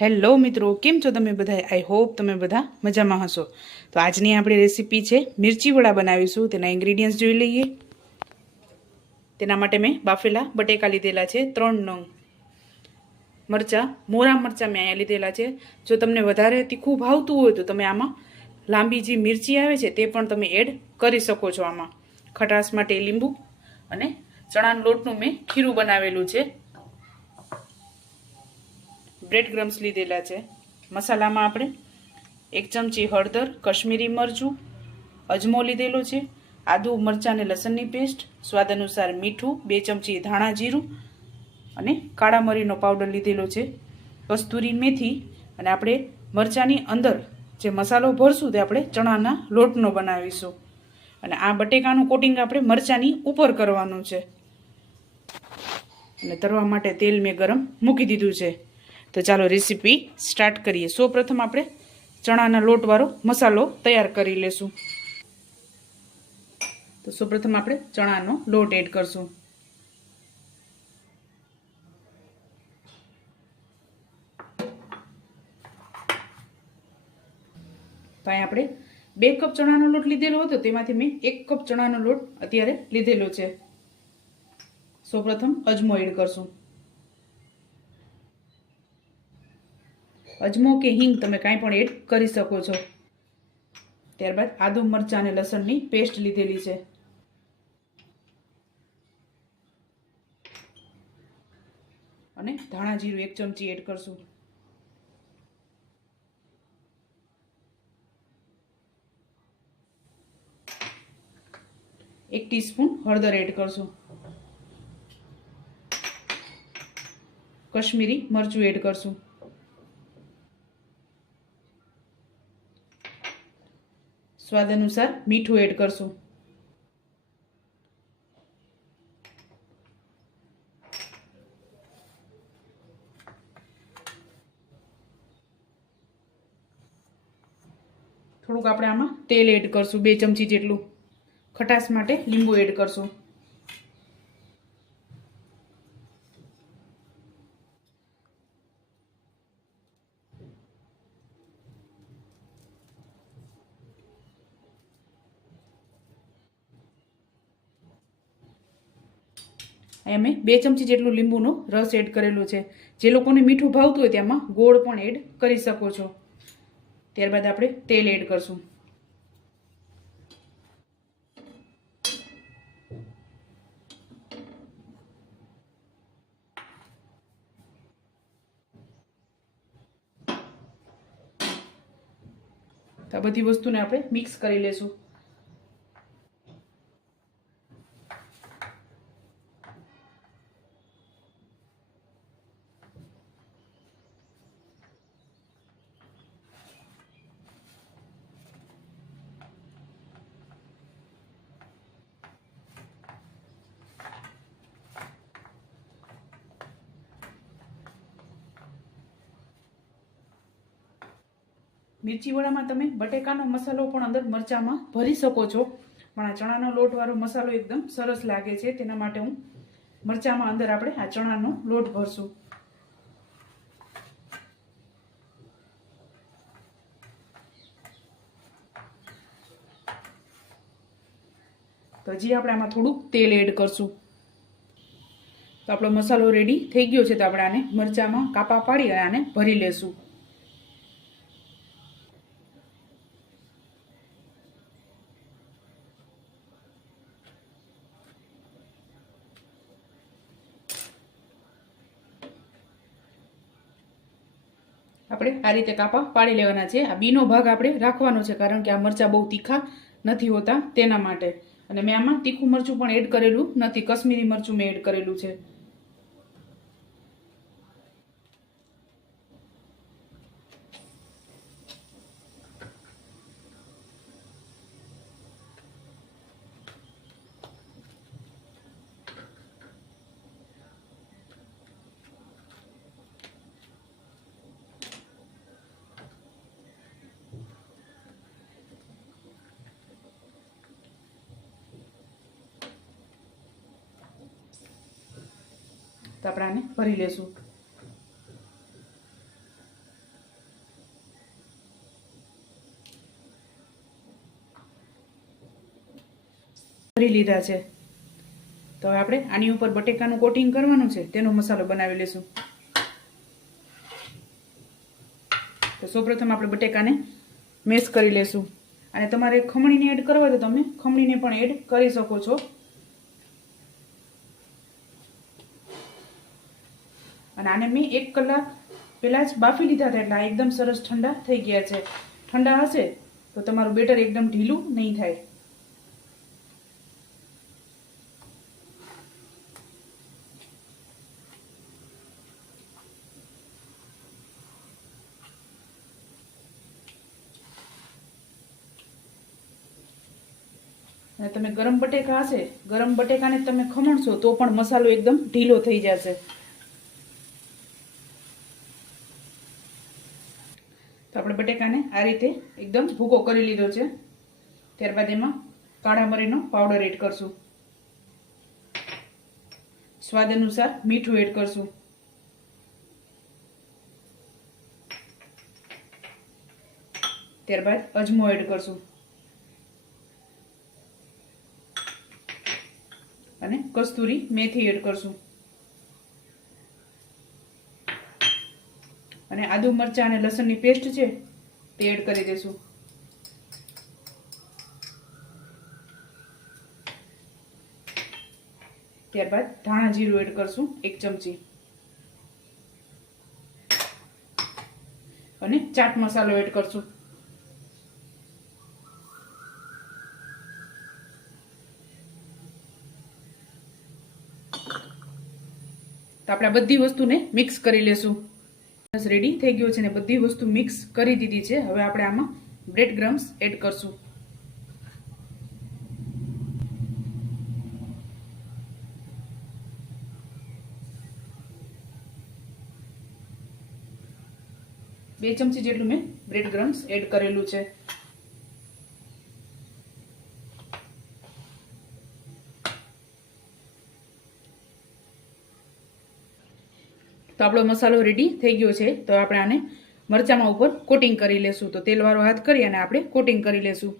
Hello મિત્રો, કેમ છો તમે બધા? આઈ હોપ તમે બધા મજામાં હશો. તો આજની આપણી રેસીપી છે, મિરચી વડા બનાવીશું. તેના ઇન્ગ્રીડિયન્ટ્સ જોઈ લઈએ. તેના માટે મેં બાફેલા બટેકા લીધેલા છે, ત્રણ નંગ મરચાં. મોરા મરચાં મેં અહીંયા લીધેલા છે. જો તમને વધારે તીખું ભાવતું હોય તો તમે આમાં લાંબી જે મિરચી આવે છે, તે પણ તમે એડ કરી શકો છો આમાં. ખટાશ માટે લીંબુ અને ચણાના લોટનું મેં ખીરું બનાવેલું છે. બ્રેડ ક્રમ્સ લીધેલા છે. મસાલામાં આપણે એક ચમચી હળદર, કશ્મીરી મરચું, અજમો લીધેલો છે. આદુ, મરચાં અને લસણની પેસ્ટ, સ્વાદ અનુસાર મીઠું, બે ચમચી ધાણા જીરું અને કાળા મરીનો પાવડર લીધેલો છે. કસ્તુરી મેથી અને આપણે મરચાંની અંદર જે મસાલો ભરશું તે આપણે ચણાના લોટનો બનાવીશું. અને આ બટેકાનું કોટિંગ આપણે મરચાંની ઉપર કરવાનું છે. અને તરવા માટે તેલ મેં ગરમ મૂકી દીધું છે. તો ચાલો રેસીપી સ્ટાર્ટ કરીએ. સૌ પ્રથમ આપણે ચણાના લોટવાળો મસાલો તૈયાર કરી લેશું. તો સૌ પ્રથમ આપણે ચણાનો લોટ એડ કરશું. તો અહીં આપણે બે કપ ચણાનો લોટ લીધેલો હતો. તેમાંથી મેં એક કપ ચણાનો લોટ અત્યારે લીધેલો છે. સૌપ્રથમ અજમો એડ કરશું. અજમો કે હિંગ તમે કાંઈ પણ એડ કરી શકો છો. ત્યારબાદ આદુ મરચાં અને લસણની પેસ્ટ લીધેલી છે. અને ધાણા જીરું એક ચમચી એડ કરશું. એક ટીસ્પૂન હળદર એડ કરશું. કશ્મીરી મરચું એડ કરશું. સ્વાદ અનુસાર મીઠું એડ કરશું. થોડુંક આપણે આમાં તેલ એડ કરશું, બે ચમચી જેટલું. ખટાશ માટે લીંબુ એડ કરશું. અહીંયા મેં બે ચમચી જેટલું લીંબુનો રસ એડ કરેલો છે. જે લોકોને મીઠું ભાવતું હોય તેમાં ગોળ પણ એડ કરી શકો છો. ત્યારબાદ આપણે તેલ એડ કરશું. આ બધી વસ્તુને આપણે મિક્સ કરી લેશું. મિરચી વડામાં તમે બટેકાનો મસાલો પણ અંદર મરચામાં ભરી શકો છો. પણ આ ચણાનો લોટવાળો મસાલો એકદમ સરસ લાગે છે. તેના માટે હું મરચામાં અંદર આપણે આ ચણાનો લોટ ભરશું. તો હજી આપણે આમાં થોડુંક તેલ એડ કરશું. તો આપણો મસાલો રેડી થઈ ગયો છે તો આપણે આને મરચામાં કાપા પાડી અને આને ભરી લેશું. આપણે આ રીતે કાપા પાડી લેવાના છે. આ બીનો ભાગ આપણે રાખવાનો છે, કારણ કે આ મરચાં બહુ તીખા નથી હોતા તેના માટે. અને મેં આમાં તીખું મરચું પણ એડ કરેલું નથી. કશ્મીરી મરચું મેં એડ કરેલું છે. તો આપણે આને ભરી લેશું. ભરી લીધા છે. તો હવે આપણે આની ઉપર બટેકાનું કોટિંગ કરવાનું છે, તેનો મસાલો બનાવી લઈશું તો સૌપ્રથમ આપણે બટેકાને મેશ કરી લેશું. અને તમારે ખમણીને એડ કરવા તો તમે ખમણીને પણ એડ કરી શકો છો. અને આને મેં એક કલાક પહેલાં જ બાફી લીધા હતા એટલે આ એકદમ સરસ ઠંડા થઈ ગયા છે. ઠંડા હશે તો તમારું બેટર એકદમ ઢીલું નહીં થાય. અને તમે ગરમ બટેકા હશે, ગરમ બટેકાને તમે ખમણશો તો પણ મસાલો એકદમ ઢીલો થઈ જશે તો આપણે બટેકાને આ રીતે એકદમ ભૂકો કરી લીધો છે. ત્યારબાદ એમાં કાળા મરીનો પાવડર એડ કરશું. સ્વાદ અનુસાર મીઠું એડ કરશું. ત્યારબાદ અજમો એડ કરશું. અને કસ્તુરી મેથી એડ કરશું. અને આદુ મરચાં અને લસણની પેસ્ટ છે તે એડ કરી દઈશું ત્યારબાદ ધાણા જીરું એડ કરશું, એક ચમચી. અને ચાટ મસાલો એડ કરશું. તો આપણે બધી વસ્તુને મિક્સ કરી લેશું. રેડી થઈ ગયો છે ને બધી વસ્તુ મિક્સ કરી દીધી છે. હવે આપણે આમાં બ્રેડ ગ્રમ્સ એડ કરશું. બે ચમચી જેટલું મેં બ્રેડ ગ્રમ્સ એડ કરેલું છે. આપણો મસાલો રેડી થઈ ગયો છે. તો આપણે આને મરચામાં ઉપર કોટિંગ કરી લેશું. તો તેલવાળો હાથ કરી અને આપણે કોટિંગ કરી લેશું.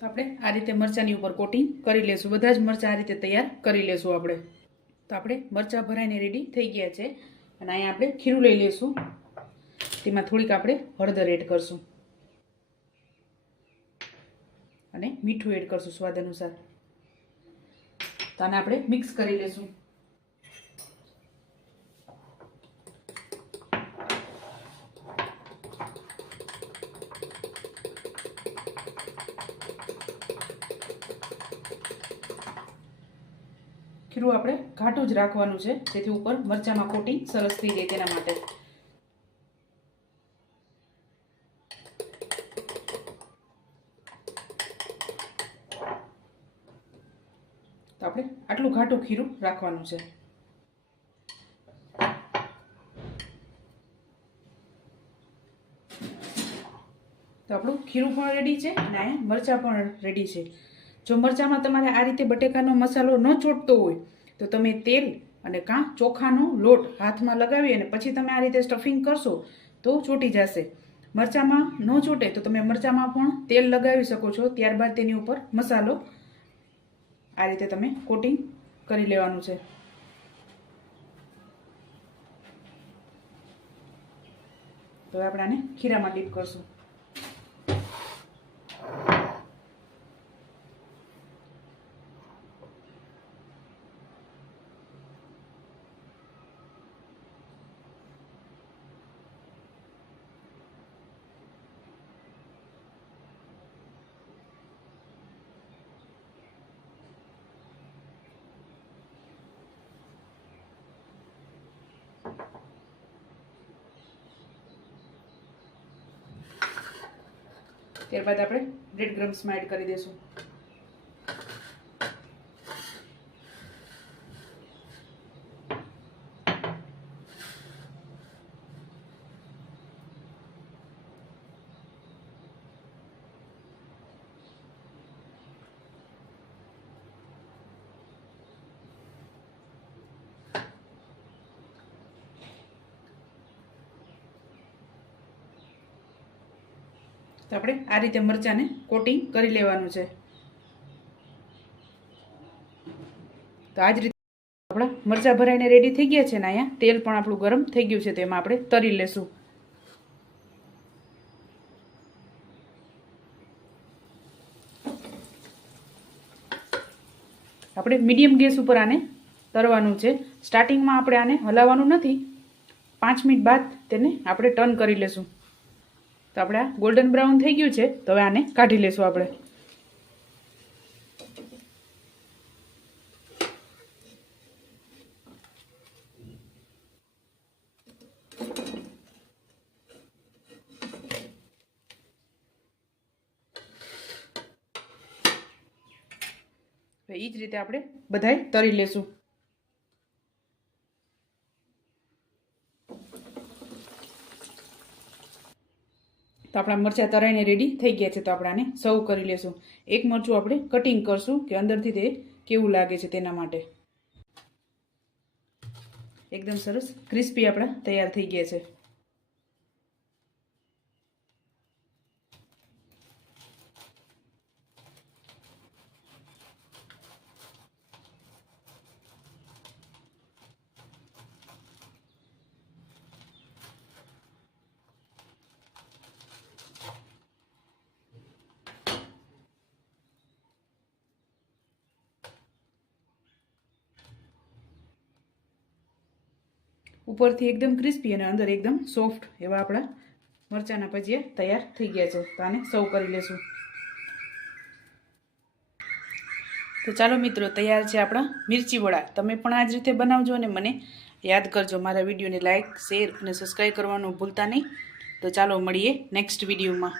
તો આપણે આ રીતે મરચાંની ઉપર કોટિંગ કરી લેશું. બધા જ મરચાં આ રીતે તૈયાર કરી લેશું આપણે. તો આપણે મરચાં ભરાઈને રેડી થઈ ગયા છે. અને અહીંયા આપણે ખીરું લઈ લઈશું તેમાં થોડીક આપણે હળદર એડ કરશું. અને મીઠું એડ કરશું સ્વાદ અનુસાર. તો આપણે મિક્સ કરી લેશું ખીરું આપણે ઘાટું જ રાખવાનું છે. જેથી ઉપર મરચાંમાં કોટિંગ સરસ થઈ જાય તેના માટે. તો આપણે આટલું ઘાટું ખીરું રાખવાનું છે. તો આપણું ખીરું પણ રેડી છે અને અહીંયા મરચાં પણ રેડી છે. જો મરચાંમાં તમારે આ રીતે બટેકાનો મસાલો ન ચોટતો હોય તો તમે તેલ અને કાં ચોખાનો લોટ હાથમાં લગાવી અને પછી તમે આ રીતે સ્ટફિંગ કરશો તો ચોટી જશે. મરચાંમાં ન ચોટે તો તમે મરચાંમાં પણ તેલ લગાવી શકો છો. ત્યારબાદ તેની ઉપર મસાલો આ રીતે તમે કોટિંગ કરી લેવાનું છે. તો આપણે આને ખીરામાં ડીપ કરશું. ત્યારબાદ આપણે બ્રેડ ક્રમ્સમાં એડ કરી દઈશું. તો આપણે આ રીતે મરચાંને કોટિંગ કરી લેવાનું છે. તો આ જ રીતે આપણા મરચાં ભરાઈને રેડી થઈ ગયા છે ને અહીંયા. તેલ પણ આપણું ગરમ થઈ ગયું છે તેમાં આપણે તરી લેશું. આપણે મીડિયમ ગેસ ઉપર આને તરવાનું છે. સ્ટાર્ટિંગમાં આપણે આને હલાવવાનું નથી. પાંચ મિનિટ બાદ તેને આપણે ટર્ન કરી લેશું. તો આપણે આ ગોલ્ડન બ્રાઉન થઈ ગયું છે. તો હવે આને કાઢી લેશું આપણે. એ જ રીતે આપણે બધાએ તરી લેશું તો આપણા મરચાં તરાઈને રેડી થઈ ગયા છે તો આપણે આને સર્વ કરી લેશું. એક મરચું આપણે કટિંગ કરશું કે અંદરથી તે કેવું લાગે છે તેના માટે. એકદમ સરસ ક્રિસ્પી આપણા તૈયાર થઈ ગયા છે. ઉપરથી એકદમ ક્રિસ્પી અને અંદર એકદમ સોફ્ટ એવા આપણા મરચાંના ભજીયા તૈયાર થઈ ગયા છે. તો આને સર્વ કરી લેશું. તો ચાલો મિત્રો, તૈયાર છે આપણા મિર્ચી વડા. તમે પણ આ જ રીતે બનાવજો અને મને યાદ કરજો. મારા વિડીયોને લાઇક શેર અને સબસ્ક્રાઈબ કરવાનું ભૂલતા નહીં. તો ચાલો મળીએ નેક્સ્ટ વિડીયોમાં